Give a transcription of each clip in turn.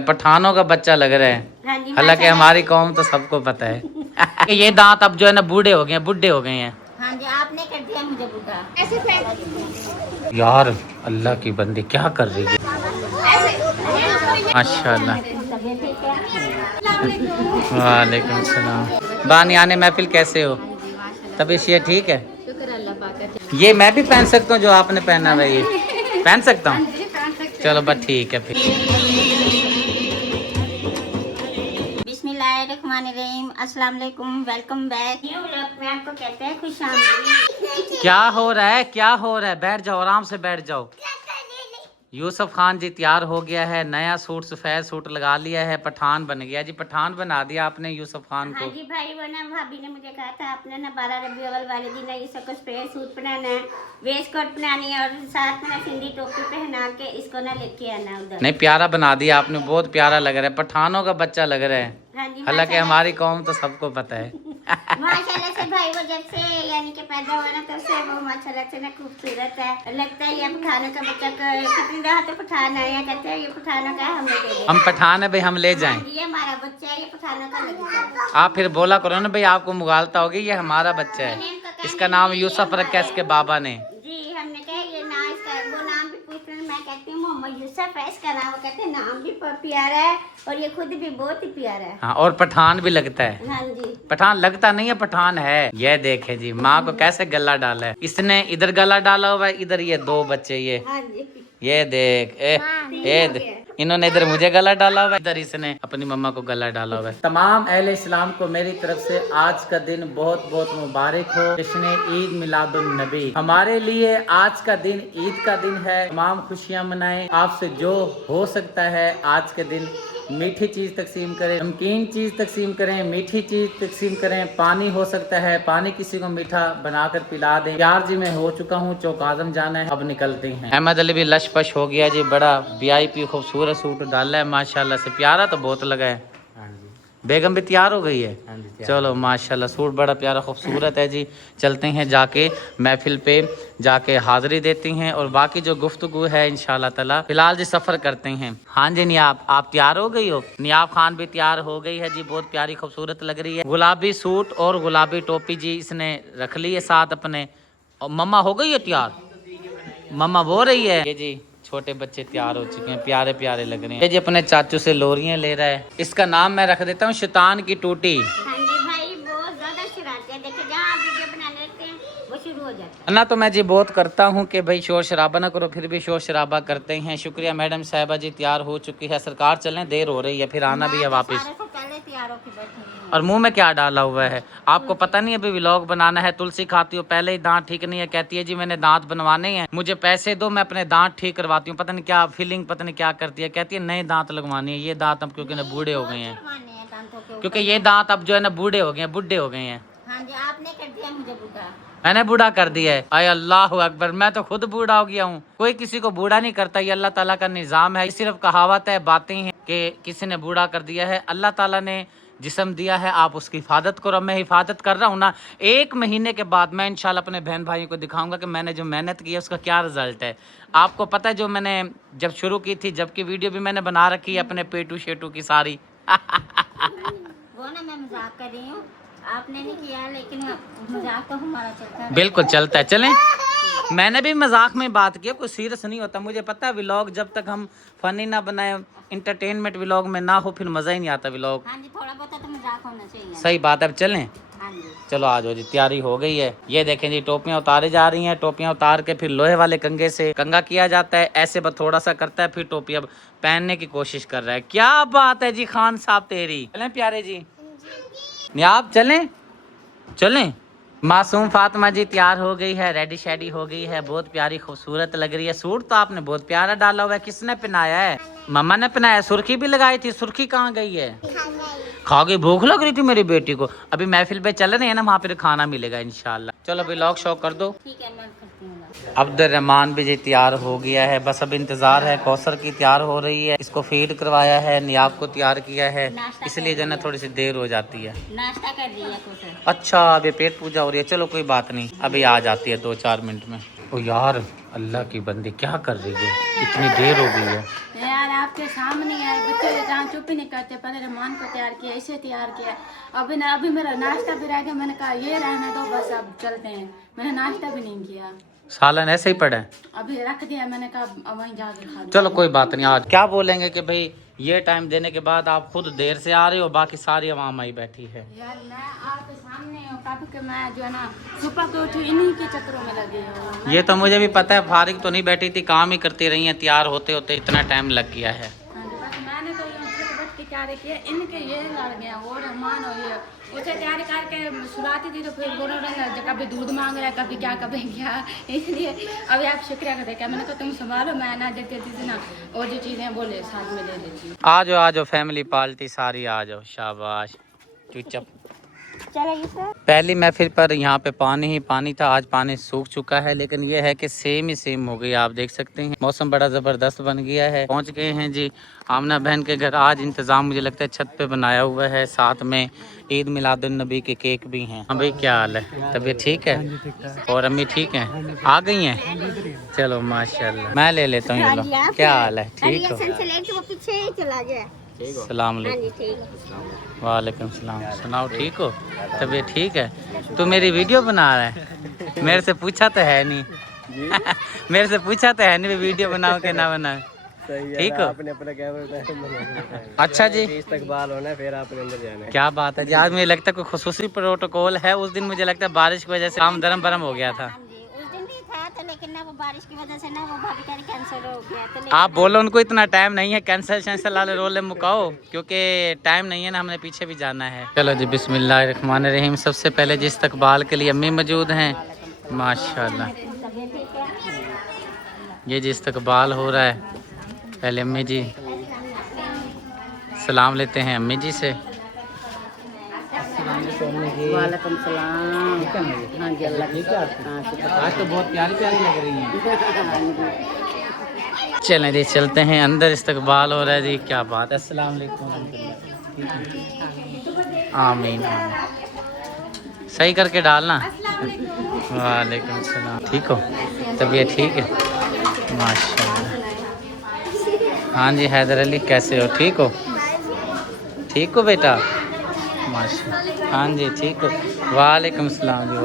पठानों का बच्चा लग रहा है। हाँ जी, हालांकि हमारी कौम तो सबको पता है कि ये दांत अब जो है ना बूढ़े हो गए हैं, बुढ़े हो गए हैं। हाँ जी, आपने कर दिया मुझे बूढ़ा। ऐसे फेंक यार अल्लाह की बंदी क्या कर रही है। माशाल्लाह। वालेकुम सलाम। बानियाने महफिल कैसे हो? तबीयत ये ठीक है? शुक्र अल्लाह पाक का। ये मैं भी पहन सकता हूँ जो आपने पहना हुआ है, ये पहन सकता हूँ? चलो बस ठीक है फिर। बिस्मिल्लाहिर्रहमानिर्रहीम, अस्सलाम वालेकुम, वेलकम बैक। न्यू व्लॉग में आपको कहते हैं खुशामदीद। क्या हो रहा है, क्या हो रहा है? बैठ जाओ, आराम से बैठ जाओ। यूसुफ खान जी तैयार हो गया है, नया सूट सफेद सूट लगा लिया है, पठान बन गया जी। पठान बना दिया आपने यूसुफ खान को। हाँ जी भाई, वो ना भाभी ने मुझे कहा था आपने ना 12 रबी अव्वल वाले दिन ये सबको स्पेशल सूट पहनाना है, वेस्ट कोट पहनानी है और साथ में ना सिंधी टोपी पहना के इसको ना लेके आना उधर। नहीं, प्यारा बना दिया आपने, बहुत प्यारा लग रहा है, पठानों का बच्चा लग रहा है। हाँ जी, हालांकि हमारी कौम तो सबको पता है। माशाल्लाह से भाई, वो जब से यानी कि पैदा हुआ ना तब से वो माशाल्लाह से ना खूबसूरत है, लगता है ये पठानों का बच्चा। कितनी दफा तो पठान आए हैं, कहते हैं ये पठानों का है, हमें दे दे। हम पठान है भाई, हम ले जाएं। ये हमारा बच्चा है, ये पठानों का लगता है। आप फिर बोला करो ना भाई, आपको मुगालता होगी, ये हमारा बच्चा है। इसका नाम यूसुफ रखा है इसके बाबा ने। जी, हमने कहा ये ना इसका वो नाम भी पूछ रहे हैं, मैं कहती हूँ मोहम्मद यूसुफ है इसका नाम, वो कहते हैं नाम भी प्यारा है और ये खुद भी बहुत ही प्यारा है। हाँ, और पठान भी लगता है। हाँ जी, पठान लगता नहीं है, पठान है। ये देखे जी, माँ को कैसे गला डाला है इसने, इधर गला डाला हुआ है, इधर ये दो बच्चे ये। हाँ जी, ये देख इन्होंने इधर मुझे गला डाला हुआ है, इधर इसने अपनी मम्मा को गला डाला हुआ है। तमाम अहले इस्लाम को मेरी तरफ से आज का दिन बहुत बहुत मुबारक हो। जश्न ईद मिलादुन नबी। हमारे लिए आज का दिन ईद का दिन है, तमाम खुशियाँ मनाएं। आपसे जो हो सकता है आज के दिन मीठी चीज तकसीम करें, नमकीन चीज तकसीम करें, मीठी चीज तकसीम करें। पानी हो सकता है, पानी किसी को मीठा बनाकर पिला दें। प्यार जी मैं हो चुका हूँ, चौक आजम जाना है, अब निकलते हैं। अहमद अली भी लश पश हो गया जी, बड़ा VIP खूबसूरत सूट डाला है, माशाल्लाह से प्यारा तो बहुत लगा है। बेगम भी तैयार हो गई है। चलो माशाल्लाह, सूट बड़ा प्यारा खूबसूरत है जी। चलते हैं, जाके महफिल पे जाके हाजिरी देती हैं और बाकी जो गुफ्तगू है इंशाल्लाह ताला। फिलहाल जी सफ़र करते हैं। हाँ जी, नियाब आप तैयार हो गई हो? नियाब खान भी तैयार हो गई है जी, बहुत प्यारी खूबसूरत लग रही है। गुलाबी सूट और गुलाबी टोपी जी इसने रख ली है साथ अपने। और मम्मा हो गई है तैयार, मम्मा वो रही है। ये जी छोटे बच्चे तैयार हो चुके हैं, प्यारे प्यारे लग रहे हैं। ये जी अपने चाचू से लोरियां ले रहा है। इसका नाम मैं रख देता हूँ शैतान की टूटी। हाँ जी भाई, बहुत ज्यादा शरारते हैं, देखो जहाँ वीडियो बनाने लगते हैं वो शुरू हो जाता है ना। तो मैं जी बहुत करता हूँ कि भाई शोर शराबा ना करो, फिर भी शोर शराबा करते हैं। शुक्रिया, मैडम साहिबा जी तैयार हो चुकी है। सरकार चलें, देर हो रही है, फिर आना भी है वापस। सारे से पहले तैयार होके बैठी हूँ। और मुंह में क्या डाला हुआ है आपको पता नहीं है? अभी व्लॉग बनाना है। तुलसी खाती हो, पहले ही दांत ठीक नहीं है, कहती है जी मैंने दांत बनवाने हैं, मुझे पैसे दो, मैं अपने दांत ठीक करवाती हूँ। पता नहीं क्या फीलिंग, पता नहीं क्या करती है, कहती है नए दांत लगवाने हैं। ये दांत अब क्योंकि ना बूढ़े हो गए हैं, करवाने हैं दांतों के ऊपर। क्योंकि ये दांत अब जो है ना बूढ़े हो गए हैं, बुढ़े हो गए हैं। हाँ जी, आपने कर दिया मुझे बूढ़ा। मैंने बूढ़ा कर दिया है? आय अल्लाह अकबर, मैं तो खुद बूढ़ा हो गया हूँ। कोई किसी को बूढ़ा नहीं करता, ये अल्लाह ताला का निज़ाम है। सिर्फ कहावत है, बातें हैं कि किसी ने बूढ़ा कर दिया है। अल्लाह ताला ने जिस्म दिया है, आप उसकी हिफाजत करो। मैं हिफाजत कर रहा हूँ ना। 1 महीने के बाद मैं इंशाल्लाह अपने बहन भाइयों को दिखाऊंगा कि मैंने जो मेहनत की है उसका क्या रिजल्ट है। आपको पता है जो मैंने जब शुरू की थी, जबकि वीडियो भी मैंने बना रखी है अपने पेटू शेटू की सारी। वो ना मैं मजाक कर रही हूँ, आपने नहीं किया, लेकिन मजाक तो हमारा चलता है। बिल्कुल चलता है, चलें। मैंने भी मजाक में बात किया, कोई सीरियस नहीं होता। मुझे पता है व्लॉग जब तक हम फनी ना बनाए, इंटरटेनमेंट व्लॉग में ना हो, फिर मज़ा ही नहीं आता व्लॉग। हाँ जी, थोड़ा बहुत तो मजाक होना चाहिए। सही बात है। अब चलें? हाँ जी, चलो आ जाओ जी, तैयारी हो गई है। ये देखें जी, टोपियाँ उतारी जा रही हैं। टोपियाँ उतार के फिर लोहे वाले कंगे से कंगा किया जाता है, ऐसे बस थोड़ा सा करता है, फिर टोपी अब पहनने की कोशिश कर रहा है। क्या बात है जी खान साहब तेरी। चलें प्यारे जी, नियाब चलें चलें। मासूम फातिमा जी तैयार हो गई है, रेडी शेडी हो गई है, बहुत प्यारी खूबसूरत लग रही है। सूट तो आपने बहुत प्यारा डाला हुआ है, किसने पहनाया है? मम्मा ने पहनाया। सुर्खी भी लगाई थी, सुर्खी कहाँ गई है? खा गई, भूख लग रही थी मेरी बेटी को। अभी महफिल पे चल रहे हैं ना, वहाँ पे खाना मिलेगा इंशाल्लाह। चलो अभी लॉक शॉक कर दो। ठीक है, मैं करती हूँ। अब्दुर्रहमान भी जी तैयार हो गया है, बस अब इंतजार है। कौसर की तैयार हो रही है, इसको फीड करवाया है, नियाब को तैयार किया है, इसलिए जो है ना थोड़ी सी देर हो जाती है। नाश्ता कर रही है कुछ। अच्छा, अभी पेट पूजा हो रही है। चलो कोई बात नहीं, अभी आ जाती है 2-4 मिनट में। ओ यार अल्लाह की बंदी क्या कर रही है, इतनी देर हो गई है। यार आपके सामने है, बच्चे जहाँ चुप ही नहीं करते। पहले रहमान को तैयार किया, इसे तैयार किया, अभी मेरा नाश्ता भी रह गया। मैंने कहा ये रहने दो बस, अब चलते हैं। मैंने नाश्ता भी नहीं किया, सालन ऐसे ही पड़ा है, अभी रख दिया। मैंने कहा अब वहीं जाके खा लूं। चलो कोई बात नहीं। आज क्या बोलेंगे कि भाई ये टाइम देने के बाद आप खुद देर से आ रहे हो, बाकी सारी आवाम आई बैठी है। यार मैं आपके सामने हूँ, कभी के मैं जो है ना सुबह को उठी इन्हीं के चक्करों में लगी हूँ। ये तो मुझे भी पता है, फारिग तो नहीं बैठी थी, काम ही करती रही है, तैयार होते होते इतना टाइम लग गया है। बस मैंने तो बैठ के तैयारी किया, इनके ये लड़ गया वो रहमान और ये उसे तैयारी करके सुलाती थी, तो फिर दोनों रंग कभी दूध मांग रहा है, कभी क्या, इसलिए अभी आप शुक्रिया करते क्या। मैंने कहा तुम संभालो, मैं ना देती थी ना, और जो चीज़ें बोले साथ में ले लेती हूँ। आ जाओ फैमिली पार्टी सारी आ जाओ, शाबाश। चुप चलेगी सर। पहली महफिल पर यहाँ पे पानी ही पानी था, आज पानी सूख चुका है, लेकिन ये है कि सेम ही सेम हो गई। आप देख सकते हैं मौसम बड़ा ज़बरदस्त बन गया है। पहुँच गए हैं जी आमना बहन के घर। आज इंतज़ाम मुझे लगता है छत पे बनाया हुआ है, साथ में ईद मिलादुन नबी के केक भी हैं। हाँ भाई क्या हाल है, तबीयत ठीक है और अम्मी ठीक हैं, आ गई हैं? चलो माशाल्लाह, मैं ले लेता हूँ। ये लो, क्या हाल है, ठीक हो? वो पीछे ही चला गया। सलाम वालेकुम सलाम। सुनाओ ठीक हो, तबीयत ठीक है? तू मेरी वीडियो बना रहा है? मेरे से पूछा तो है नहीं मेरे से पूछा तो है नहीं वीडियो बनाओ कि ना बनाओ? ठीक हो? आपने अपना कैमरा अच्छा जी, इस्तकबाल होना, फिर आपने अंदर जाना है। क्या बात है जी। आज मुझे लगता है कोई खुसूसी प्रोटोकॉल है। उस दिन मुझे लगता है बारिश की वजह से काम धर्म भरम हो गया था। उस दिन भी था तो, लेकिन ना वो बारिश की वजह से ना वो भाभी का कैंसिल हो गया। तो आप बोलो उनको इतना टाइम नहीं है, कैंसल वाले रोल मुकाओ, क्योंकि टाइम नहीं है ना, हमने पीछे भी जाना है। चलो जी बिस्मिल्लाहिर्रहमानिर्रहीम। सबसे पहले जी इस्तकबाल के लिए अम्मी मौजूद हैं, माशाल्लाह। ये जी इस्तकबाल हो रहा है। पहले अम्मी जी सलाम लेते हैं अम्मी जी से। वालेकुम सलाम। हाँ जी, अल्लाह ठीक है। आज तो बहुत प्यारी प्यारी लग रही हैं। चलें जी चलते हैं अंदर, इस्तकबाल हो रहा है जी। क्या बात है, अस्सलाम वालेकुम। आमीन आमीन। सही करके डालना। वालेकुम सलाम। ठीक हो, तबीयत ठीक है? माशाल्लाह। हाँ जी हैदर अली, कैसे हो, ठीक हो? ठीक हो बेटा, माशाल्लाह। हाँ जी ठीक हो। वालेकुम सलाम जी,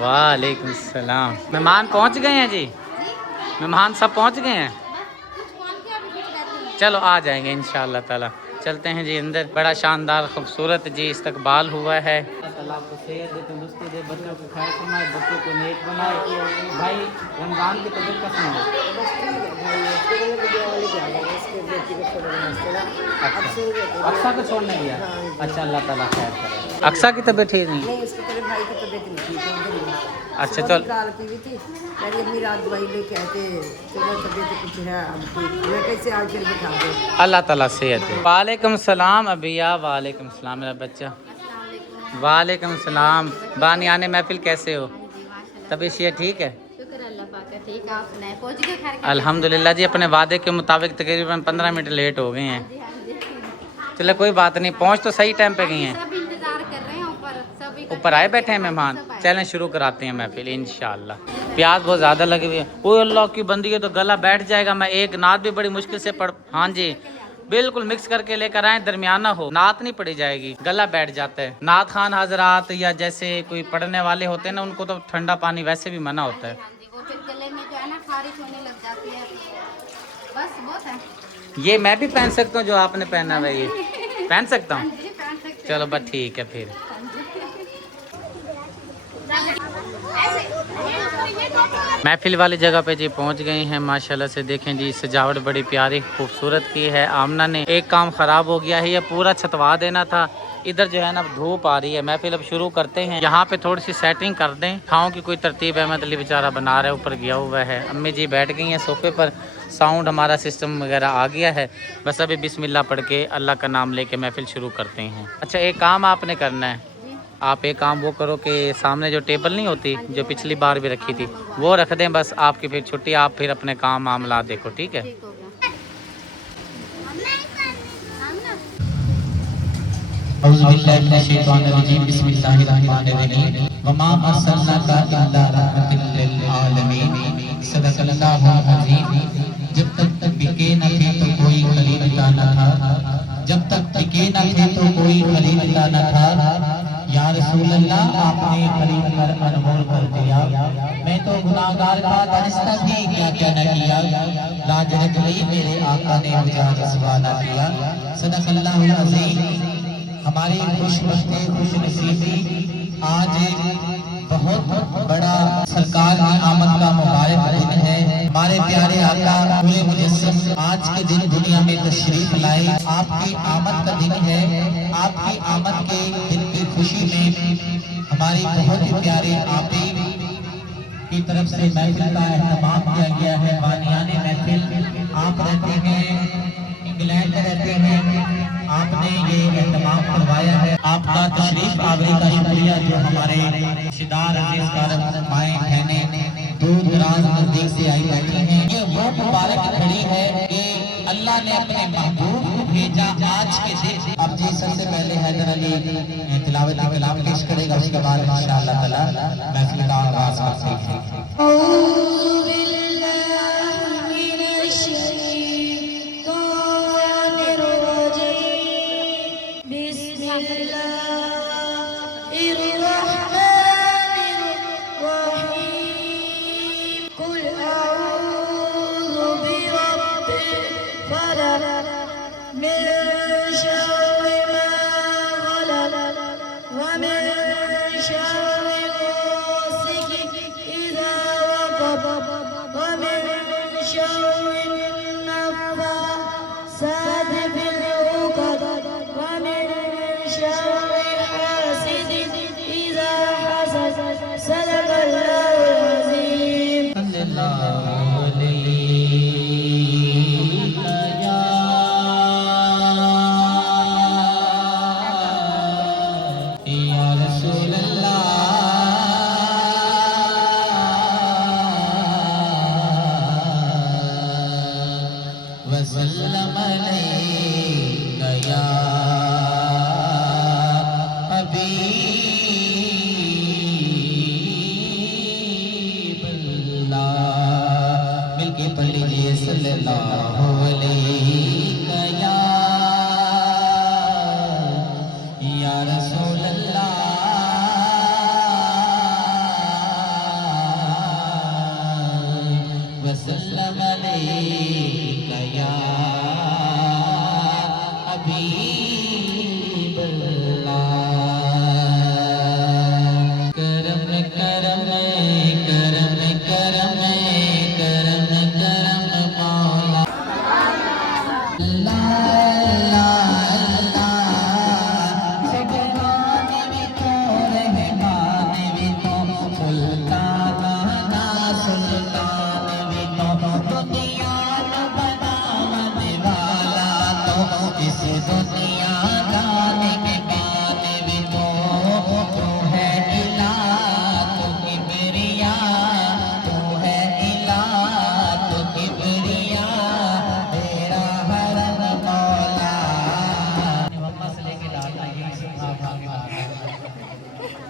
वालेकुम सलाम। मेहमान पहुँच गए हैं जी, मेहमान सब पहुँच गए हैं। चलो आ जाएंगे इंशाअल्लाह ताला। चलते हैं जी अंदर। बड़ा शानदार खूबसूरत जी इस्तकबाल हुआ है। अल्लाह आपको सेहत दे, तंदुरुस्ती दे, बच्चों को खैर फरमाए, बच्चों को नेक बनाए। भाई रमज़ान की तबीयत का सुनो। अक्सा को छोड़ने गया? अच्छा, अल्लाह ताला खैर करे। अक्सा की तबीयत ठीक नहीं? इसके तेरे भाई की तबीयत नहीं ठीक है। अच्छा चल। काल की भी थी, मेरी अम्मी रात दवाई लेके आए थे, चलो तबीयत कुछ है अब ठीक, मैं कैसे आज फिर बिठा दूँ। अल्लाह ताला सेहत दे। वालेकुम सलाम अबिया। वालेकुम सलाम मेरा बच्चा। वालेकुम सलाम। बानी आने महफिल, कैसे हो, तबीयत ये ठीक है? ठीक, आप सुनाए, पहुंच गए घर? अल्हम्दुलिल्लाह जी, अपने वादे के मुताबिक तकरीबन 15 मिनट लेट हो गए हैं। चलो कोई बात नहीं, पहुंच तो सही टाइम पे गई हैं। सब इंतजार कर रहे हैं ऊपर, सभी ऊपर आए बैठे हैं मेहमान। चलें शुरू कराते हैं महफिल इंशाल्लाह। प्याज बहुत ज़्यादा लगी हुई है। ओए अल्लाह की बंदी है, तो गला बैठ जाएगा। मैं एक नात भी बड़ी मुश्किल से पढ़, हाँ जी बिल्कुल मिक्स करके लेकर आए, दरमियाना हो, नात नहीं पड़ी जाएगी, गला बैठ जाता है। नात खान हजरात या जैसे कोई पढ़ने वाले होते हैं ना, उनको तो ठंडा पानी वैसे भी मना होता है। वो फिर गले में जो है ना खारिश होने लग जाती है, बस बहुत है। ये मैं भी पहन सकता हूँ जो आपने पहना हुआ है, ये पहन सकता हूँ? चलो बस ठीक है फिर। महफिल वाली जगह पे जी पहुंच गए हैं। माशाल्लाह से देखें जी, सजावट बड़ी प्यारी खूबसूरत की है। आमना ने एक काम ख़राब हो गया है, ये पूरा छतवा देना था। इधर जो है ना धूप आ रही है। महफिल अब शुरू करते हैं। यहाँ पे थोड़ी सी सेटिंग कर दें। खाओं की कोई तरतीब अहमद अली बेचारा बना रहा है, ऊपर गया हुआ है। अम्मी जी बैठ गई हैं सोफे पर। साउंड हमारा सिस्टम वगैरह आ गया है। बस अभी बिस्मिल्लाह पढ़ के अल्लाह का नाम लेके महफिल शुरू करते हैं। अच्छा एक काम आपने करना है, आप एक काम वो करो कि सामने जो टेबल नहीं होती जो पिछली बार भी रखी थी वो रख दें, बस आपकी फिर छुट्टी। आप फिर अपने काम मामला देखो, ठीक है? जब तक बिके न थे जब तक बिके न थे तो कोई खरीदता न था, या रसूल अल्लाह आपने खरीद कर अनमोल कर दिया। मैं तो गुनाहगार था, दानिस्ता भी क्या क्या न किया, लाज रख ली मेरे आका ने मुझे रसवा न किया। सदक़ल्लाहुल अज़ीम। हमारी खुशबख्ती खुशनसीबी आज बहुत बड़ा सरकार की आमद का मुबारक दिन है। हमारे प्यारे आका पूरे मुजस्सम आज के दिन दुनिया में तशरीफ लाए। आपकी आमद का दिन है। आपकी आमद के दिन की खुशी में हमारी बहुत ही प्यारे आपी की तरफ से महफिल का एहतमाम किया गया है। बानियाने महफिल आप रहते हैं, इंग्लैंड में रहते हैं, आपने ये एहतमाम करवाया है। आपका तशरीफ आवरी का शुक्रिया जो हमारे रिश्तेदार अजीज कारब माएँ बहनें दूर दराज नजदीक से आई बैठी हैं। ये वो मुबारक घड़ी है कि अल्लाह ने अपने महबूब को भेजा आज के दिन। अब जी सबसे पहले हैदर अली तिलावत कलाम पेश करेगा, उसके बाद इंशाअल्लाह ताला महफिल का आगाज करते हैं।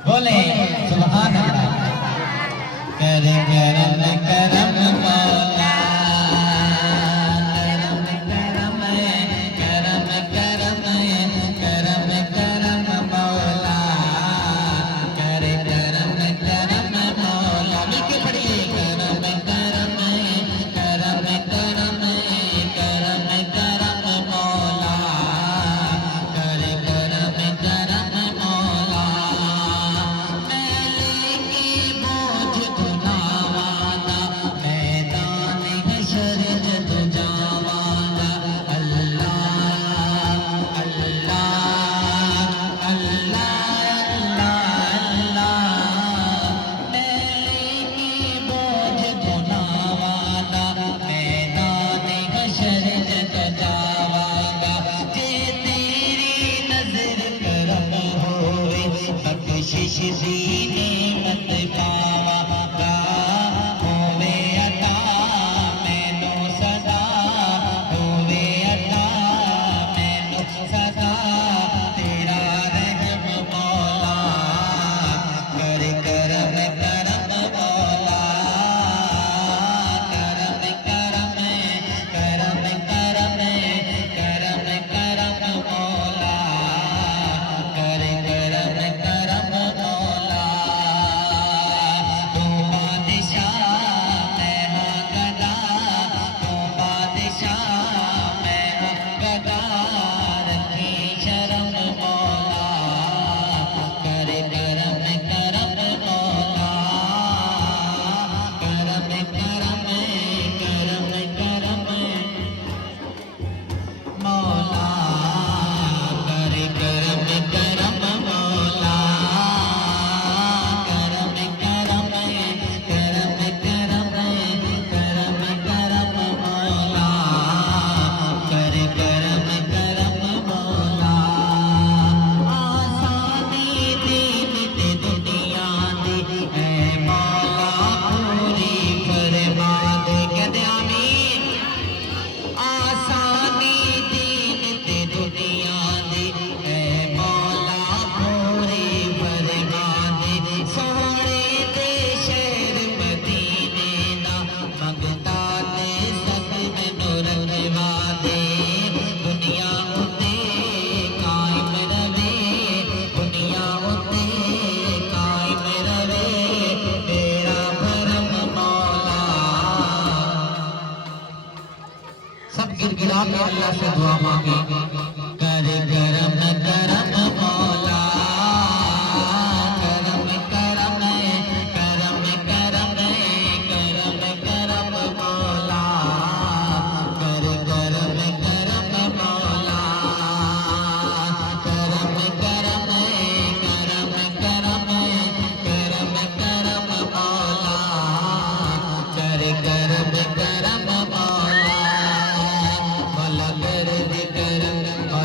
बोले सुभान अल्लाह। करम करम करम मौला, करम करम करम करम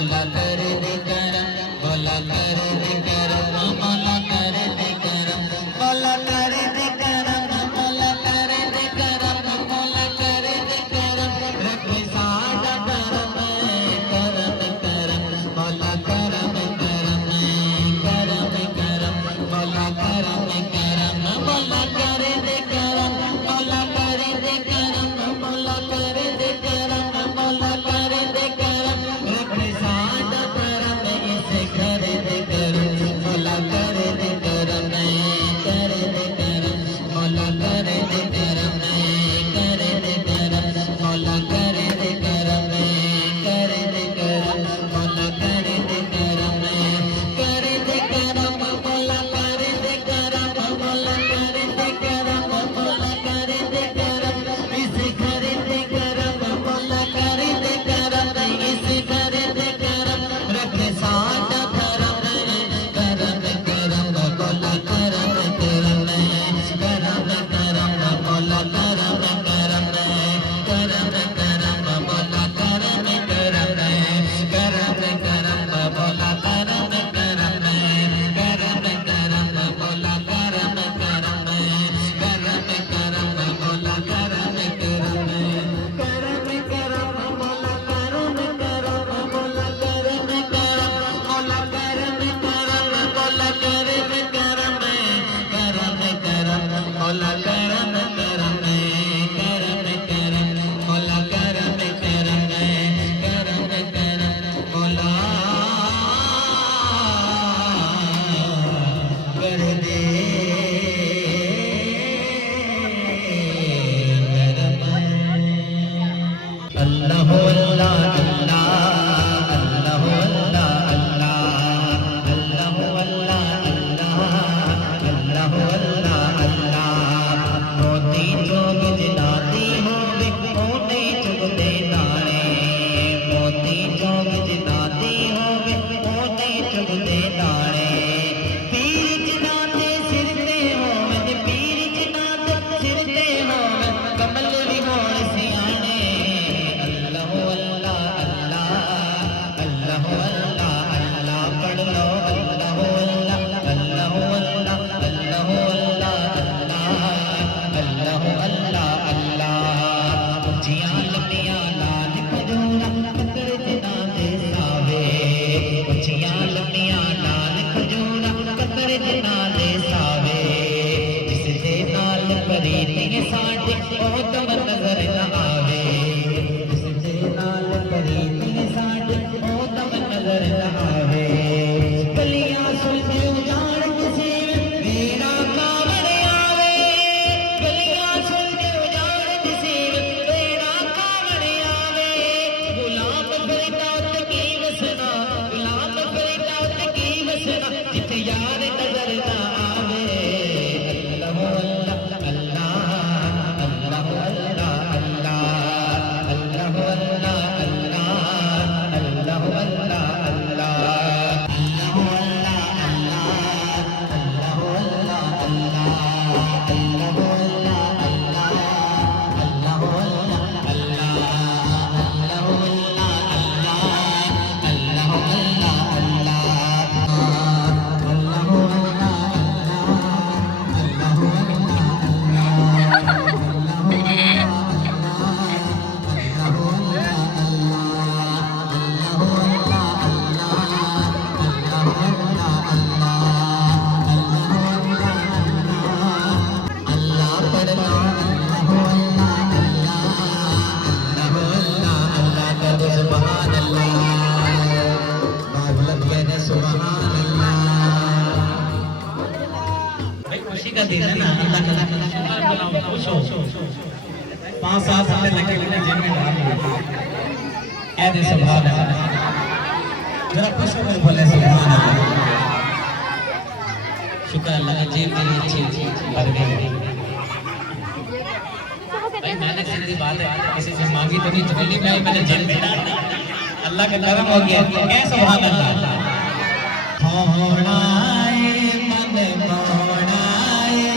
मौला कर दे करम, मौला कर दे करम, मौला कर दे करम, मौला कर दे करम, मौला कर दे करम, मौला कर दे करम, रखे साडा करम, करम करम, मौला करम करम, करम करम, मौला करम करम, मौला कर दे करम, मौला कर दे करम, मौला कर दे करम, मौला कर दे करम, रखे साडा करम, इसे कर दे करम, मौला कर दे करम, कर दे करम, मौला कर दे करम, कर दे करम, मौला कर दे करम, कर दे करम, मौला कर दे करम, कर दे करम, मौला कर दे करम, मौला कर दे करम, मौला कर दे करम, इसे कर दे करम, मौला कर दे करम, इसे कर दे करम, रखे साडा करम, करम करम, मौला करम करम, करम करम, मौला करम करम, करम करम, मौला करम करम, करम करम, मौला करम करम, करम करम, मौला करम करम, करम करम, मौला करम करम, करम करम, मौला करम करम, मौला करम करम, मौला करम करम, मौला करम करम, करम करम, मौला करम करम, करम करम, मौला करम करम, करम करम, मौला कर दे अल्लाह अल्लाह अल्लाह अल्लाह अल्लाह अल्लाह अल्लाह अल्लाह अल्लाह अल्लाह मोती जोग जिनाती होवे ओने चुगदे नाले मोती जोग जिनाती होवे ओने चुगदे नाले पीर जिनाते सिर ते होवे पीर जिनाते सिर ते होवे कमल भी होण सियाणे अल्लाह अल्लाह अल्लाह अल्लाह अल्लाह अल्लाह पढ़ लो अल्लाह अल्लाह अल्लाह अल्लाह अल्लाह अल्लाह अल्लाह अल्लाह उच्चियां लम्बियां लाल खजूरा ककड़ जिना दे सावे उच्चियां लम्बियां लाल खजूरा ककड़ जिना दे सावे जिस दे नाल प्रीति साडे ओ तम नजर न आवे जिस दे नाल प्रीति साडे ओ तम नजर न आवे गलियां सुलझ उजाड़ किसी मेरा कावड़ आवे गलियां सुलझ उजाड़ किसी मेरा कावड़ आवे गुलाम फरीदात की वसना गुलाम फरीदात की वसना जिथे यार नजर न आवे अल्लाह अल्लाह अल्लाह अल्लाह अल्लाह अल्लाह अल्लाह अल्लाह अल्लाह अल्लाह खुशी का दिन है ना अल्लाह का खुश हो 5-7 घंटे लगे हुए जेब में डाल कह दे सुभान अल्लाह जरा खुश होकर बोले सुभान अल्लाह शुक्र अल्लाह का जेब मेरी अच्छी भर गई भाई मैंने सीधी बात है किसी से मांगी तो नहीं चली मैंने जेब में डाल अल्लाह का करम हो गया कह सुभान अल्लाह होना मन मोड़ाए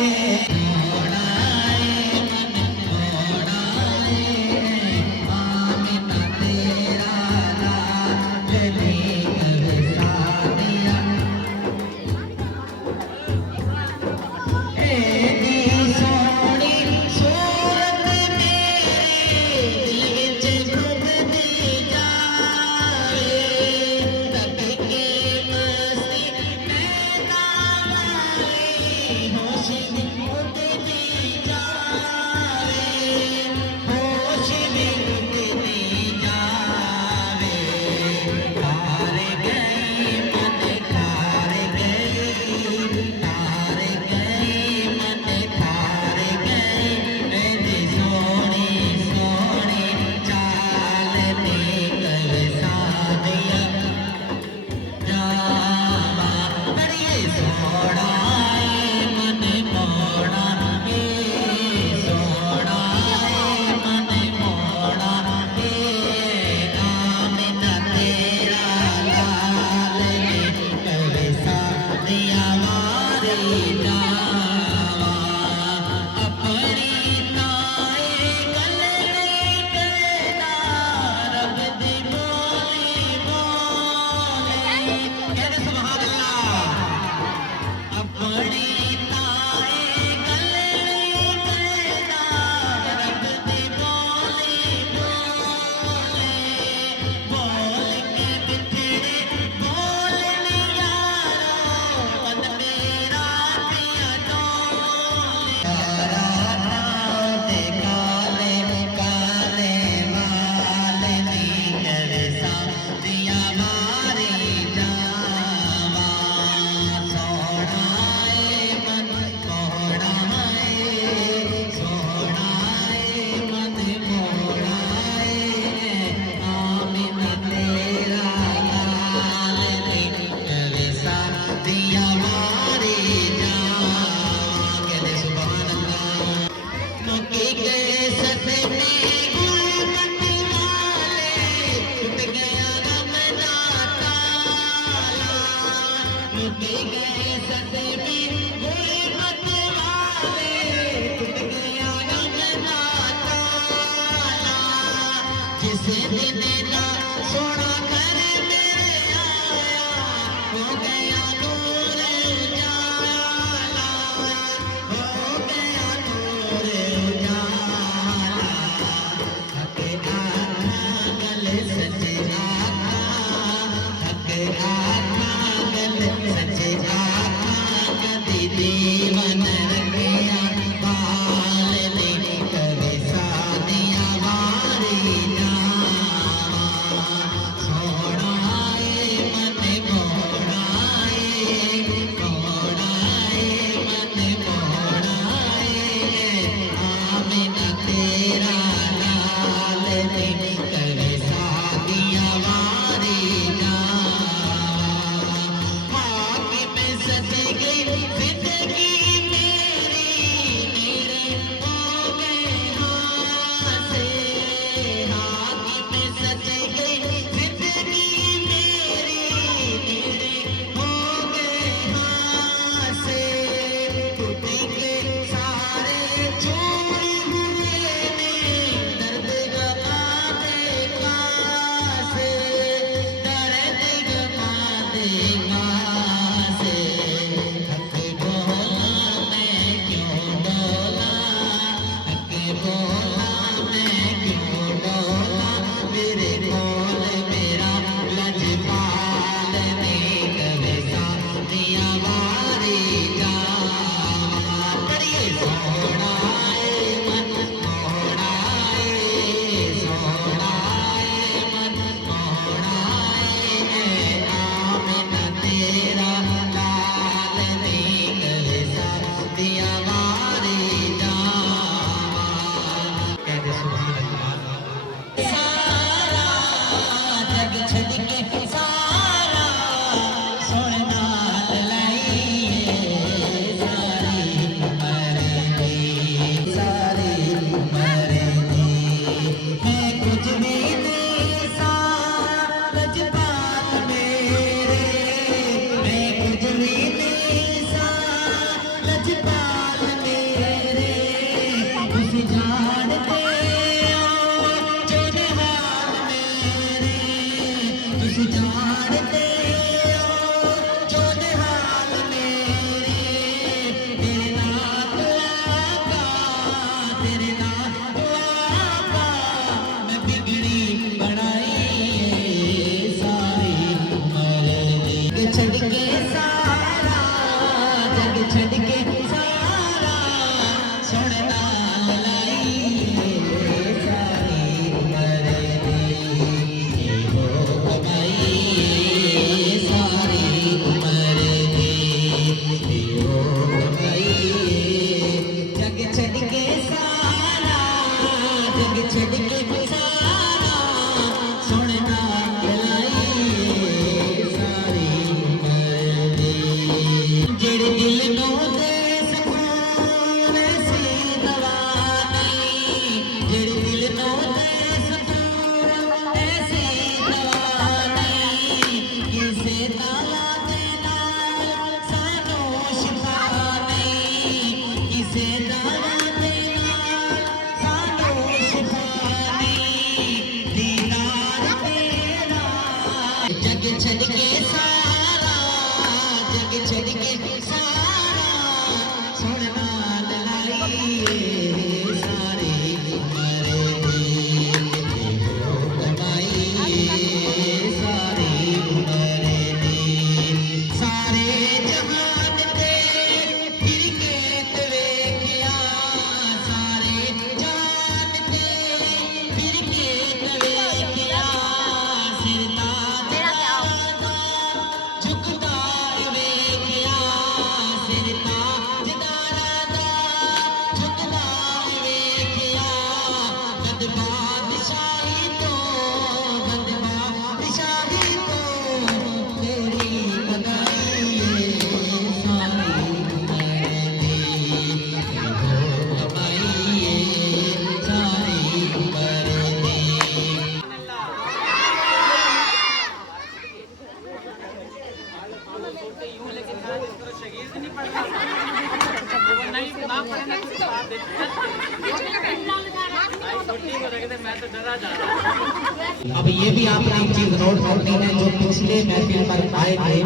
अब ये भी आपने एक चीज नोट करनी है, जो पिछले महफिल पर आए थे,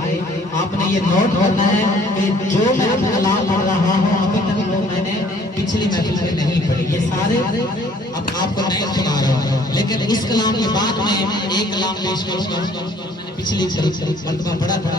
आपने ये नोट करना है कि जो मैं अपना कलाम पढ़ रहा हूँ अभी तक वो मैंने पिछली महफिल में नहीं पढ़ी। ये सारे अब आपको नए सुना रहा हूँ, लेकिन इस कलाम के बाद में एक कलाम पेश करूंगा मैंने पिछली मर्तबा पढ़ा था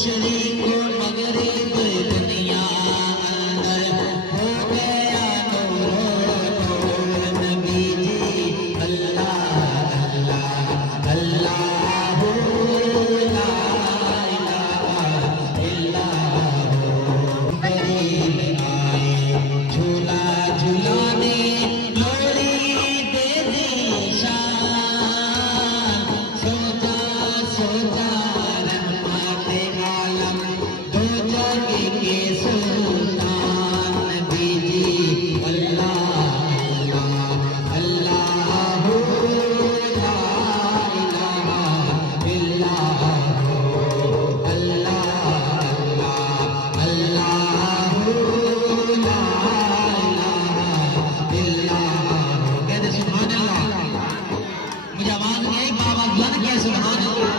मशरिक मगरिब दुनिया अंदर हो गया नूर नूर नबी जी अल्लाह अल्लाह अल्लाह ला इलाहा इल्लल्लाह करीम आए झूला झूलाने लोरी दे दी शान सोचा सोचा रहमत आलम दो जग के सुल्तान नबी जी अल्लाह अल्लाह अल्लाह ला इलाहा इल्लल्लाह अल्लाह अल्लाह अल्लाह ला इलाहा इल्लल्लाह कहते सुभान अल्लाह मुझे आवाज नहीं आई बाबा बुलंद किया सुभान अल्लाह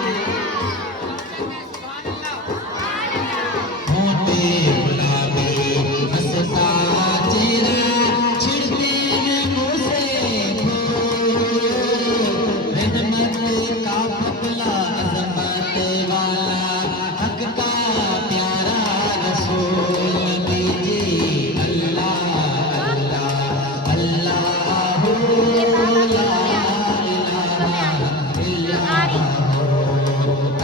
होते गुलाबी हंसता चेहरा छिड़ते हैं मुँह से फूल रहमत का पतला अज़मत वाला हक का प्यारा रसूल नबी जी अल्लाह अल्लाह अल्लाह ला इलाहा इल्लल्लाह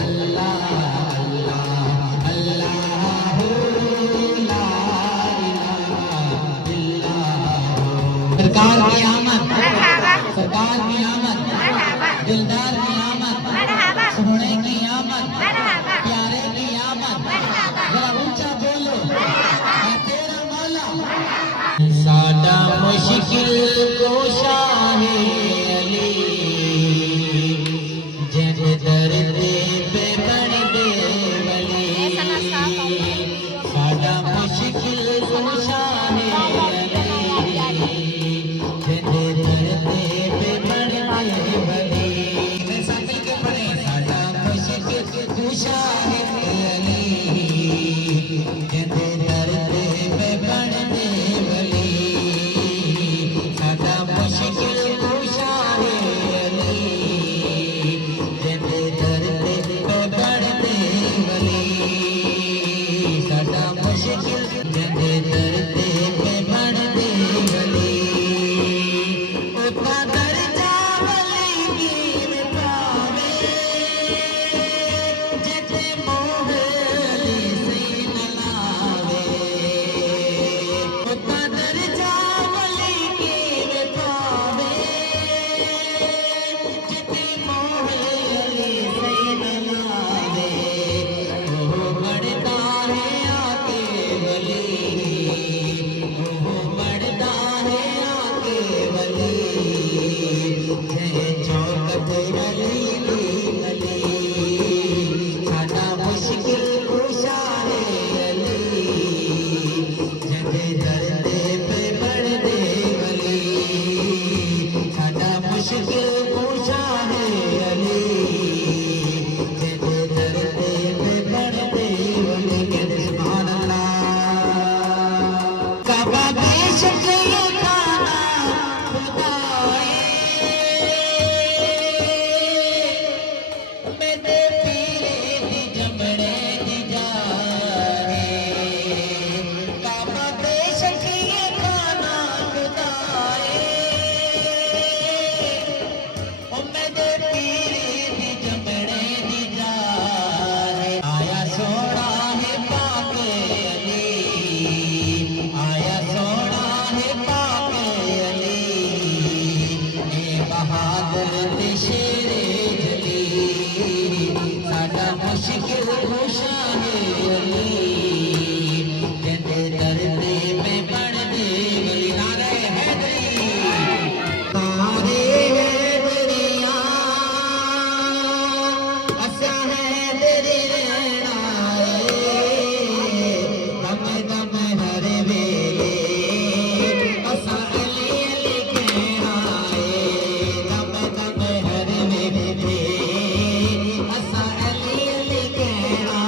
अल्लाह अल्लाह अल्लाह ला इलाहा इल्लल्लाह सरकार की आमद सरकार की आमद दिलदार की आमद सोहणे की आमद प्यारे की आमद जरा ऊंचा बोलो मैं तेरा मौला साडा मुश्किल कोशा है अली जिन दर्द पे बड़ दे वली साडा मुश्किल कोशा है अली जिन दर्द पे बड़ दे वली मैं सब के पढ़े साडा मुश्किल कोशा है अली जिन दर्द पे बड़ दे वली साडा मुश्किल कोशा है अली जिन दर्द पे बड़ दे वली साडा मुश्किल जिन दर्द पे बड़ दे वली उता दर्जा वली कीर पावे जिते मोहली से न लावे उता दर्जा वली कीर पावे जिते मोहली से न लावे ओ बड़दा है आके वली ओ बड़दा है आके वली जय चौकत अली अली साडा मुश्किल कुशा है अली जदे दर्द पे बड़ दे वली साडा मुश्किल कुशा है अली जदे दर्द पे बड़ दे वली कहते सुभान अल्लाह काबा बेशक ये खाना खुदाए मेरे पीरे दी जमणे दी जाए काबा बेशक ये खाना खुदाए ओ मेरे पीरे दी जमणे दी जाए आया सोना है पाके अली आया सोना है पाके अली ए बहादुर ते शेरे जली साडा मुश्किल खुशा है अली जिंदे दर्द पे बड़ दे वली नारे हैदरी नारे हैदरिया असा हैदरी रहना दम दम हर वेले असा अली अली कहना दम दम हर वेले असा अली अली कहना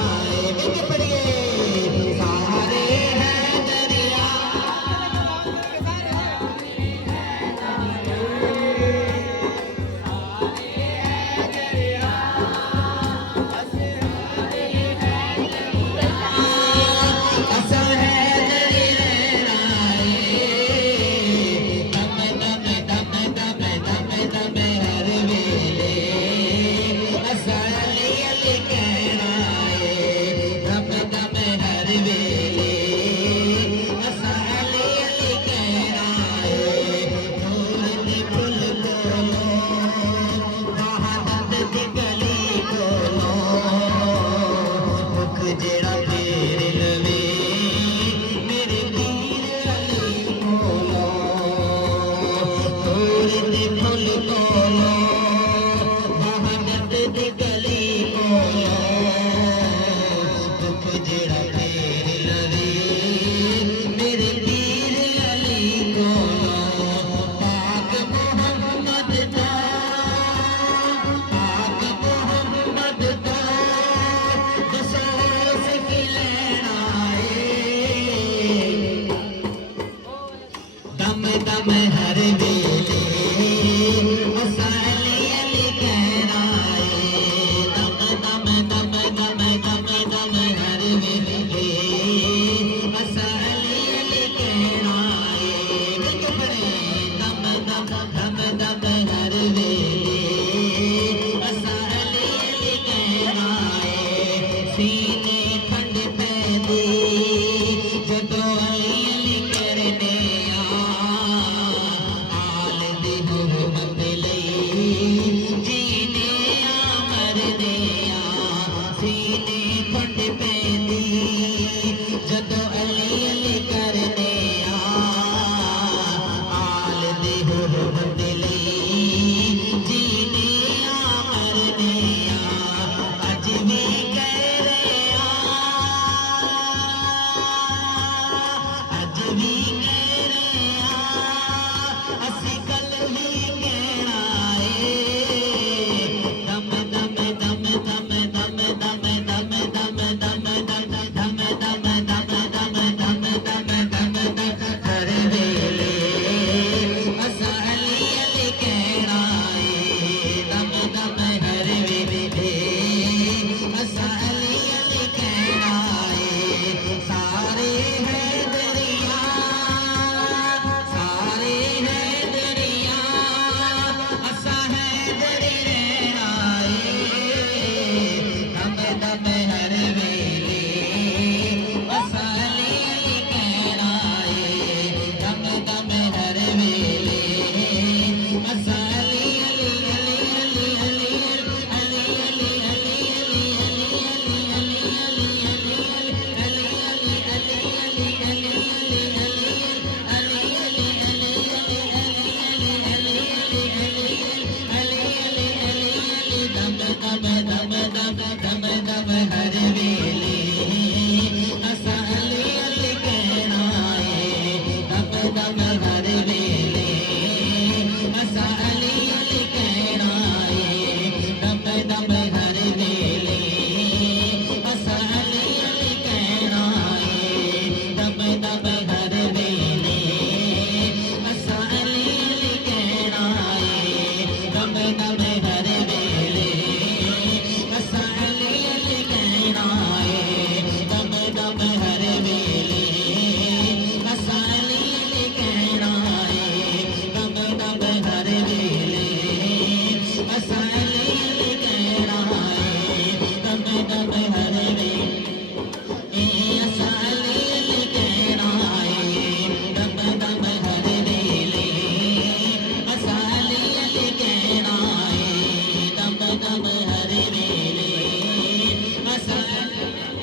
सीने ठंड पैदी जदों अली अली करने आल दी हुरमत लई जीने मरने सीने ठंड पैदी जदों अली अली करने आल दी हुरमत लई जीने मरने अज भी कह रहे अज भी कह रहे असी कल भी कहना है दम दम दम दम दम दम दम दम दम दम दम दम दम दम दम दम दम दम हर वेले असा अली अली कहना है दम दम हर वेले असा अली अली कहना है सारे है दरिया असा है दरी रहना है दम दम हर वेले असा अली अली कहना है दम दम हर वेले असा अली अली अली अली अली अली दम हर वेले असा अली अली कहना है दम दम दम दम दम दम हर वेले असा अली अली कहना है दम दम हर वेले असा अली अली कहना है दम दम हर वेले असा अली अली कहना है दम दम हर वेले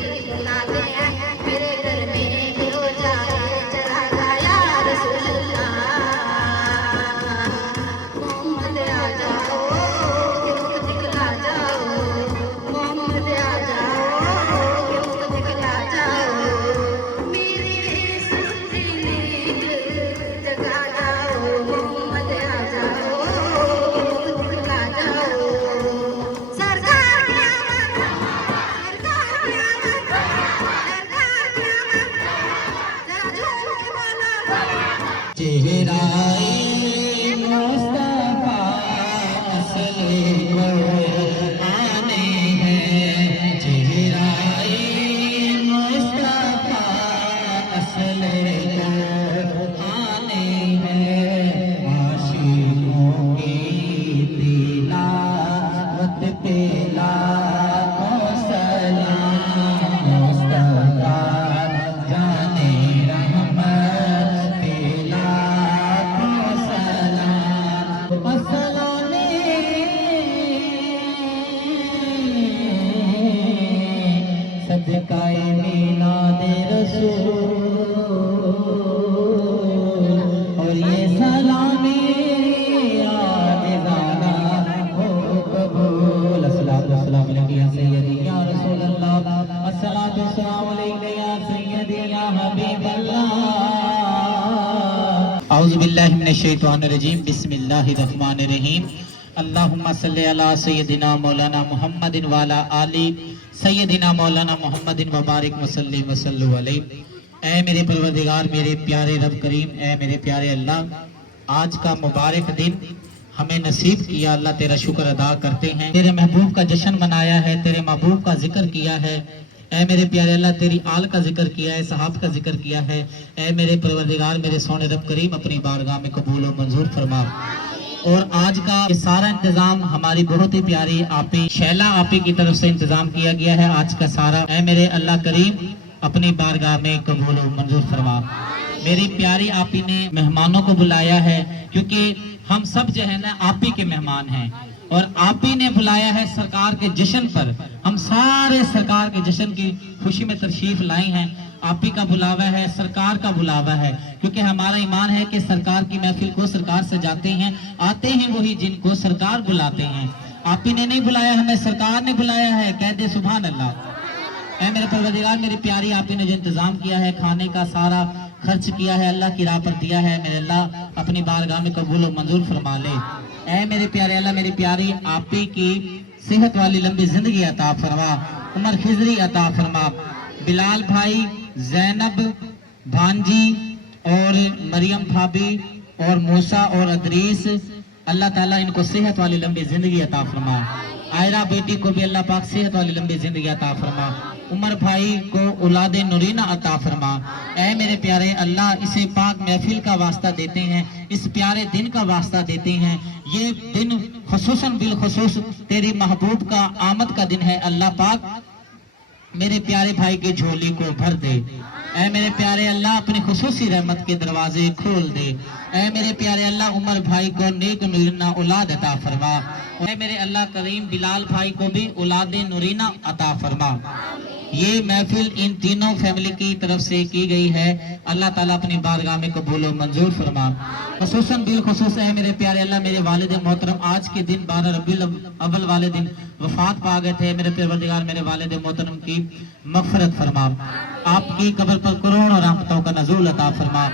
शरीफ लाते हैं मेरे घर में एक रोजा चला गया रसूल अल्लाह मोहम्मद आ जाओ मुझे दिखला जाओ मोहम्मद आ जाओ मुझे दिखला जाओ मेरी सुस्ती नींद जगा जाओ मोहम्मद आ जाओ मुझे दिखला जाओ सरकार की आमद सरकार की आमद सरकार की आमद जरा झूम के बोलो चेहराए मुस्तफा असले को आने हैं चेहराए मुस्तफा असले को आने हैं आशिकों की तिलावत पे लाखों सलाम मुस्तफा जाने रहमत पे लाखों सलाम असलाने सदकाए मीलाद रसूल और ये सलामे याद ज़ाना हो कबूल अस्सलातु वस्सलामु अलैका या सय्यदी या रसूल अल्लाह अस्सलातु वस्सलामु अलैका या सय्यदी या हबीब अल्लाह औज़ु बिल्लाहि मिनश शैतानिर रजीम बिस्मिल्लाहिर रहमानिर रहीम अल्लाहुम्मा सल्लि अला सय्यदिना मौलाना मुहम्मदिन व अला आलि सय्यदिना मौलाना मुहम्मदिन व बारिक वसल्लिम वसल्लु अलैहि। ऐ मेरे परवरदिगार मेरे प्यारे रब करीम ऐ मेरे प्यारे अल्लाह आज का मुबारक दिन हमें नसीब किया अल्लाह तेरा शुक्र अदा करते हैं तेरे महबूब का जश्न मनाया है तेरे महबूब का जिक्र किया है ऐ मेरे प्यारे अल्लाह तेरी आल का जिक्र किया है सहाब का जिक्र किया है ऐ मेरे परवरदिगार मेरे सोने रब करीम अपनी बारगाह में कबूल और मंजूर फरमा। और आज का ये सारा इंतजाम हमारी बहुत ही प्यारी आपी शैला आपी की तरफ से इंतजाम किया गया है आज का सारा ऐ मेरे अल्लाह करीम अपनी बारगाह में कबूल और मंजूर फरमा। मेरी प्यारी आपी ने मेहमानों को बुलाया है क्योंकि हम सब जो है ना आपी के मेहमान हैं और आपी ने बुलाया है सरकार के जश्न पर हम सारे सरकार के जश्न की खुशी में तशरीफ लाए हैं आपी का बुलावा है सरकार का बुलावा है क्योंकि हमारा ईमान है कि सरकार की महफिल को सरकार सजाते हैं आते हैं वही जिनको सरकार बुलाते हैं आपी ने नहीं बुलाया हमें सरकार ने बुलाया है कह दे सुभान अल्लाह। ऐ मेरे परवरदिगार मेरी प्यारी आपी ने जो इंतजाम किया है खाने का सारा खर्च किया है अल्लाह की राह पर दिया है मेरे अल्लाह अपनी बारगाह में कबूल और मंजूर फरमा ले। ऐ मेरे प्यारे अल्लाह मेरी प्यारी आपी की सेहत वाली लंबी जिंदगी अता फरमा उमर खिजरी अता फरमा बिलाल भाई जैनब भांजी और मरियम भाभी और मूसा और अदरीस अल्लाह ताला इनको सेहत वाली लंबी जिंदगी अता फरमा। आयरा बेटी को भी अल्लाह पाक सेहत वाली लंबी जिंदगी अता फरमा। उमर भाई को औलाद नूरीना अता फरमा। ऐ मेरे प्यारे अल्लाह इसे पाक महफिल का वास्ता देते हैं इस प्यारे दिन का वास्ता देते हैं ये दिन खुसूसन बिलखुसूस तेरी महबूब का आमद का दिन है अल्लाह पाक मेरे प्यारे भाई के झोली को भर दे। ऐ मेरे प्यारे अल्लाह अपनी खुसूसी रहमत के दरवाजे खोल दे। ऐ मेरे प्यारे अल्लाह उमर भाई को नेक नूरीना औलाद अता फरमा। ऐ मेरे अल्लाह करीम बिलाल भाई को भी औलाद नूरीना अता फरमा। ये महफिल इन तीनों फैमिली की तरफ से की गई है अल्लाह ताला अपनी बारगाह में कबूल और मंजूर फरमा। खुसूसन बिलखुसूस है मेरे प्यारे अल्लाह मेरे वालिद मोहतरम आज के दिन 12 रबीउल अव्वल वाले दिन वफात पा गए थे मेरे परवरदिगार मेरे वालिद मोहतरम की मगफरत फरमा आपकी कब्र पर करोड़ों रहमतों का नज़ूल अता फरमा।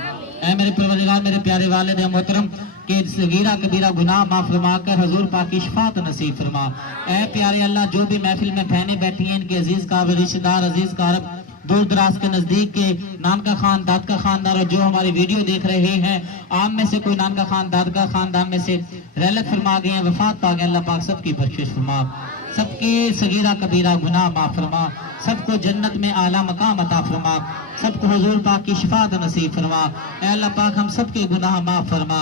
ऐ मेरे परवरदिगार मेरे प्यारे वालिद मोहतरम के सगीरा कबीरा गुनाह माफ फरमा कर हजूर पाक की शफाअत नसीब फरमा। ऐ प्यारे अल्लाह जो भी महफिल में बहनें बैठी हैं इनके अजीज कारब रिश्तेदार अजीज कारब दूर दराज के नजदीक के नानका खान दाद का खानदार और जो हमारी वीडियो देख रहे हैं आम में से कोई नानका खान दाद का खानदान में से रहलत फरमा गए हैं वफात पा गए अल्लाह पाक सबकी बख्शिश फरमा सबके सगीरा कबीरा गुनाह माफ फरमा सबको जन्नत में आला मकाम अता फरमा सबको हुजूर पाक की शफाअत नसीब फरमा। ऐ अल्लाह पाक हम सबके गुनाह माफ फरमा।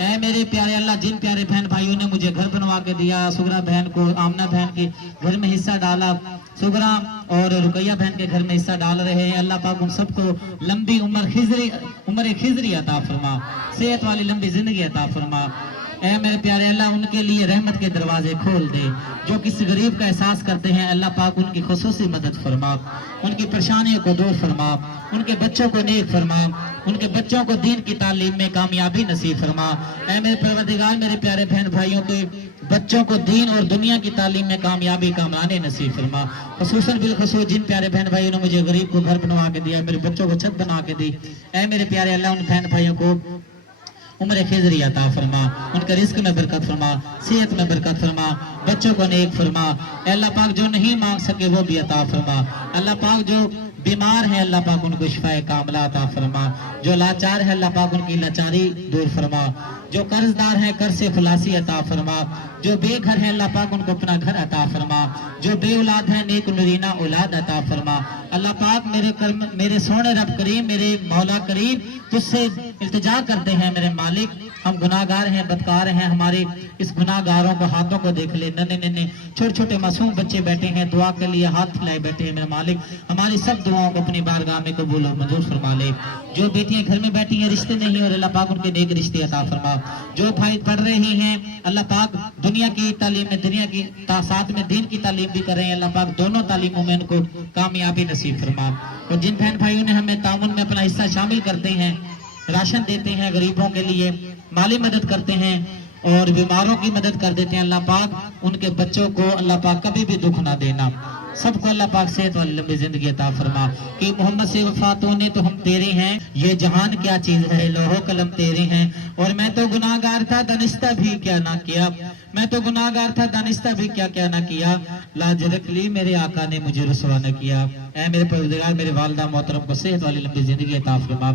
ऐ मेरे प्यारे अल्लाह जिन प्यारे बहन भाइयों ने मुझे घर बनवा के दिया सुगरा बहन को आमना बहन के घर में हिस्सा डाला सुगरा और रुकैया बहन के घर में हिस्सा डाल रहे हैं अल्लाह पाक उन सबको लंबी उम्र खिजरी अता फरमा सेहत वाली लंबी जिंदगी अता फरमा। ऐ मेरे प्यारे अल्लाह उनके लिए रहमत के दरवाजे खोल दे। जो किसी गरीब का एहसास करते हैं अल्लाह पाक उनकी खुसूसी मदद फरमा, उनकी परेशानियों को दूर फरमा, उनके बच्चों को नेक फरमा, उनके बच्चों को दीन की तालीम में कामयाबी नसीब फरमा। ऐ मेरे परवरदिगार मेरे प्यारे बहन भाइयों के बच्चों को दीन और दुनिया की तालीम में कामयाबी कामराने नसीब फरमा। खुसूसन बिलखुसूस जिन प्यारे बहन भाइयों ने मुझे गरीब को घर बनवा के दिया, मेरे बच्चों को छत बना के दी, ऐ मेरे प्यारे अल्लाह उन बहन भाइयों को उम्र खिजरी अता फरमा, उनके रिस्क में बरकत फरमा, सेहत में बरकत फरमा, बच्चों को नेक फरमा। अल्लाह पाक जो नहीं मांग सके वो भी अता फरमा। अल्लाह पाक जो बीमार है अल्लाह पाक उनको शिफाए कामला अता फरमा, जो लाचार है अल्लाह पाक उनकी लाचारी दूर फरमा, जो कर्जदार है कर्ज से खुलासी अता फरमा, जो बेघर है अल्लाह पाक उनको अपना घर अता फरमा, जो बे औलाद है नेक नरीना औलाद अता फरमा। अल्लाह पाक मेरे सोने रब करीम, मेरे मौला करीम तुझसे इल्तिजा करते हैं मेरे मालिक, हम गुनाहगार हैं, बदकार हैं, हमारे इस गुनाहगारों को हाथों को देख ले, नन्हे नन्हे छोटे छोटे मासूम बच्चे बैठे हैं, दुआ के लिए हाथ फैलाए बैठे हैं मेरे मालिक, हमारी सब दुआओं को अपनी बारगाह में कबूल और मंजूर फरमा ले। जो बेटियां घर में बैठी हैं रिश्ते नहीं और अल्लाह पाक उनके नेक रिश्ते अता फरमा। जो भाई पढ़ रहे हैं अल्लाह पाक दुनिया की तालीम में, दुनिया की साथ में दीन की तालीम भी कर रहे हैं, अल्लाह पाक दोनों तालीमों में उनको कामयाबी नसीब फरमा। और जिन बहन भाइयों ने हमें ताउन में अपना हिस्सा शामिल करते हैं, राशन देते हैं, गरीबों के लिए माली मदद करते हैं और बीमारों की मदद कर देते हैं, अल्लाह पाक उनके बच्चों को अल्लाह पाक कभी भी दुख ना देना, सबको अल्लाह पाक सेहत वाली लंबी जिंदगी अता फरमा। कि मोहम्मद से वफात होने तो हम तेरे हैं, ये जहान क्या चीज है, लोहो कलम तेरे हैं। और मैं तो गुनाहगार था दानिस्ता भी क्या ना किया, मैं तो गुनाहगार था दानिस्ता भी क्या क्या ना किया, लाजरकली मेरे आका ने मुझे रुसवा न किया। ऐ मेरे परवरदिगार मेरे वालिदा मोहतरम को सेहत वाली लंबी जिंदगी अता फरमा।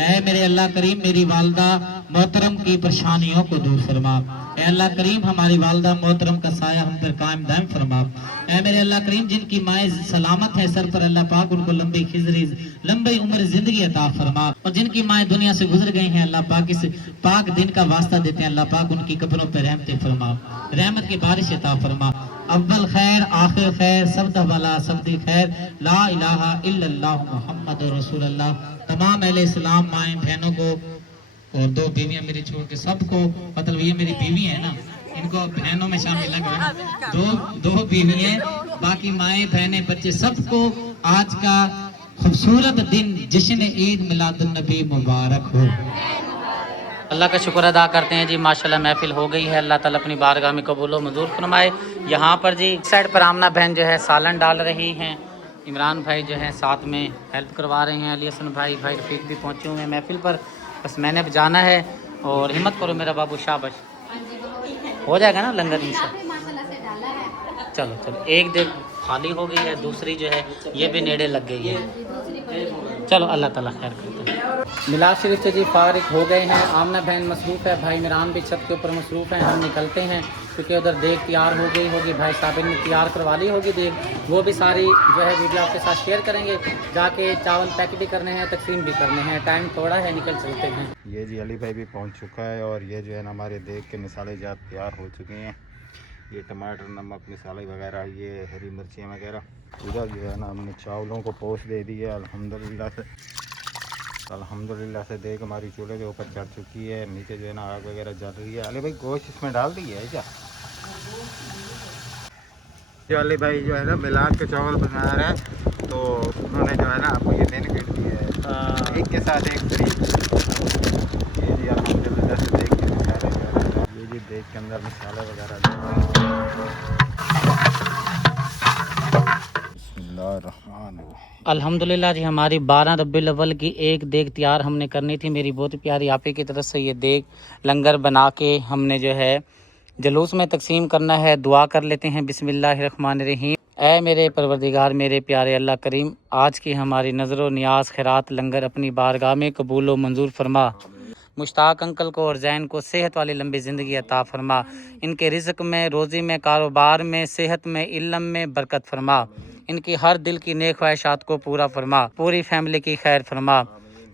ऐ मेरे अल्लाह करीम मेरी वालिदा मोहतरम की परेशानियों को दूर फरमा। ऐ अल्लाह करीम हमारी वालिदा मोहतरम का साया हम पर कायम दायम फरमा। ऐ मेरे अल्लाह करीम जिनकी माए सलामत है सर पर अल्लाह पाक उनको लंबी खिजरी लंबी उम्र जिंदगी अता फरमा। और जिनकी माए दुनिया से गुजर गई हैं अल्लाह पाक इस पाक दिन का वास्ता देते हैं, अल्लाह पाक उनकी कब्रों पर रहमतें फरमा, रहमत की बारिश अता फरमा। अव्वल खैर आखिर खैर सब वाला सब दी खैर, ला इलाहा इल्लल्लाह मुहम्मद रसूलुल्लाह। तमाम अहले इस्लाम माए बहनों को और दो बीवियां मेरी छोड़ के सबको, मतलब ये मेरी बीवी है ना, इनको बहनों में शामिल लग दो बीवी है, बाकी माए बहनें बच्चे सबको आज का खूबसूरत दिन जश्न ईद मिलादुन नबी मुबारक हो। अल्लाह का शुक्र अदा करते हैं जी, माशाल्लाह महफिल हो गई है, अल्लाह ताला अपनी बारगाह में कबूल व मंजूर फरमाए। यहाँ पर जी साइड पर आमना बहन जो है सालन डाल रही हैं, इमरान भाई जो है साथ में हेल्प करवा रहे हैं, अली हसन भाई रफीक भी पहुँचे हुए हैं महफिल पर, बस मैंने अब जाना है। और हिम्मत करो मेरा बाबू, शाबाश, हो जाएगा ना लंगर इंशाल्लाह। चलो चलो, एक देख खाली हो गई है, दूसरी जो है ये भी नेड़े लग गई है। चलो अल्लाह ताला खैर करते हैं। मिलाद शरीफ से जी फारिग हो गए हैं, आमना बहन मसरूफ़ है, भाई इमरान भी छत के ऊपर मसरूफ़ हैं, हम निकलते हैं क्योंकि उधर देग तैयार हो गई होगी, भाई साबिर ने तैयार करवा ली होगी देग, वो भी सारी जो है वीडियो आपके साथ शेयर करेंगे। जाके चावल पैक भी करने हैं, तकसीम भी करने हैं, टाइम थोड़ा है, निकल चलते हैं। ये जी अली भाई भी पहुंच चुका है और ये जो है ना हमारे देग के मिसाले जात तैयार हो चुके हैं। ये टमाटर नमक मिसाले वगैरह, ये हरी मिर्चियाँ वगैरह, इधर जो है ना हमने चावलों को पोस दे दी है अल्हम्दुलिल्लाह से देग हमारी चूल्हे के ऊपर चढ़ चुकी है, नीचे जो है ना आग वगैरह जल रही है। अली भाई गोश्त इसमें डाल दी है क्या? जो अली भाई जो है ना मिलाद के चावल बना रहे हैं, तो उन्होंने जो है ना आपको ये बेनिफिट दिया है, एक के साथ एक फ्री। ये जी अल्हम्दुलिल्लाह से देग के मसाले जो है, ये जी देग के अंदर मसाले वगैरह अल्हम्दुलिल्लाह जी हमारी 12 रब्बिउल अव्वल की एक देग तैयार हमने करनी थी, मेरी बहुत प्यारी आपी की तरफ से ये देग लंगर बना के हमने जो है जलूस में तकसीम करना है। दुआ कर लेते हैं, बिस्मिल्लाहिर्रहमानिर्रहीम। ऐ मेरे परवरदिगार मेरे प्यारे अल्लाह करीम, आज की हमारी नज़र नियाज खैरात लंगर अपनी बारगाह में कबूल व मंजूर फरमा। मुश्ताक अंकल को और जैन को सेहत वाली लंबी ज़िंदगी अता फरमा, इनके रिज़्क़ में, रोज़ी में, कारोबार में, सेहत में, इल्म में बरकत फरमा, इनकी हर दिल की नेक ख्वाहिशात को पूरा फरमा, पूरी फैमिली की खैर फरमा।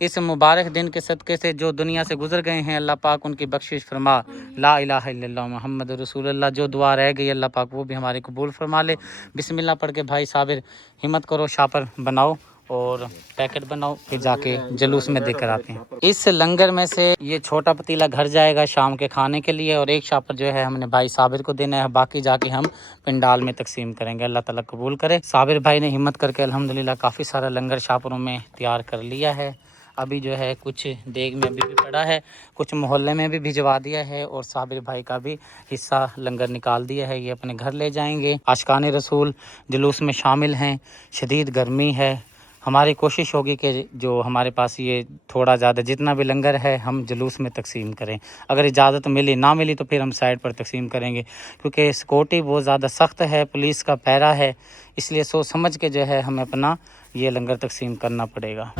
इस मुबारक दिन के सदक़े से जो दुनिया से गुजर गए हैं अल्लाह पाक उनकी बख्शिश फरमा। ला इलाहा इल्लल्लाह मुहम्मद रसूलुल्लाह। जो दुआ रह गई अल्लाह पाक वो भी हमारे कबूल फरमा ले। बिस्मिल्लाह पढ़ के भाई साबिर हिम्मत करो, शापर बनाओ और पैकेट बनाओ, फिर जाके जुलूस में देकर आते हैं। इस लंगर में से ये छोटा पतीला घर जाएगा शाम के खाने के लिए, और एक शापर जो है हमने भाई साबिर को देना है, बाकी जाके हम पिंडाल में तकसीम करेंगे। अल्लाह ताला कबूल करे। साबिर भाई ने हिम्मत करके अल्हम्दुलिल्लाह काफ़ी सारा लंगर शापरों में तैयार कर लिया है। अभी जो है कुछ देग में अभी भी पड़ा है, कुछ मोहल्ले में भी भिजवा दिया है, और साबिर भाई का भी हिस्सा लंगर निकाल दिया है। ये अपने घर ले जाएंगे। आशिकाने रसूल जुलूस में शामिल हैं। शदीद गर्मी है। हमारी कोशिश होगी कि जो हमारे पास ये थोड़ा ज़्यादा जितना भी लंगर है हम जुलूस में तकसीम करें। अगर इजाज़त मिली, ना मिली तो फिर हम साइड पर तकसीम करेंगे, क्योंकि सिक्योरिटी बहुत ज़्यादा सख्त है, पुलिस का पहरा है, इसलिए सोच समझ के जो है हमें अपना ये लंगर तकसीम करना पड़ेगा।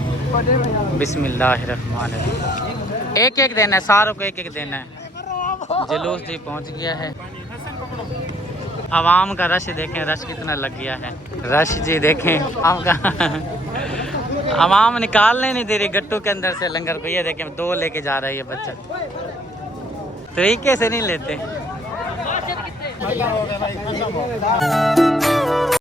बिस्मिल्लाहिर्रहमानिर्रहीम। एक एक देना है, सारों को एक एक देना है। जुलूस जी पहुँच गया है। आवाम का रश देखें, रश कितना लग गया है। रश जी देखें आवाम का। आवाम निकालने नहीं दे रही गट्टू के अंदर से लंगर को। ये देखें 2 लेके जा रहा है ये बच्चा, तरीके से नहीं लेते।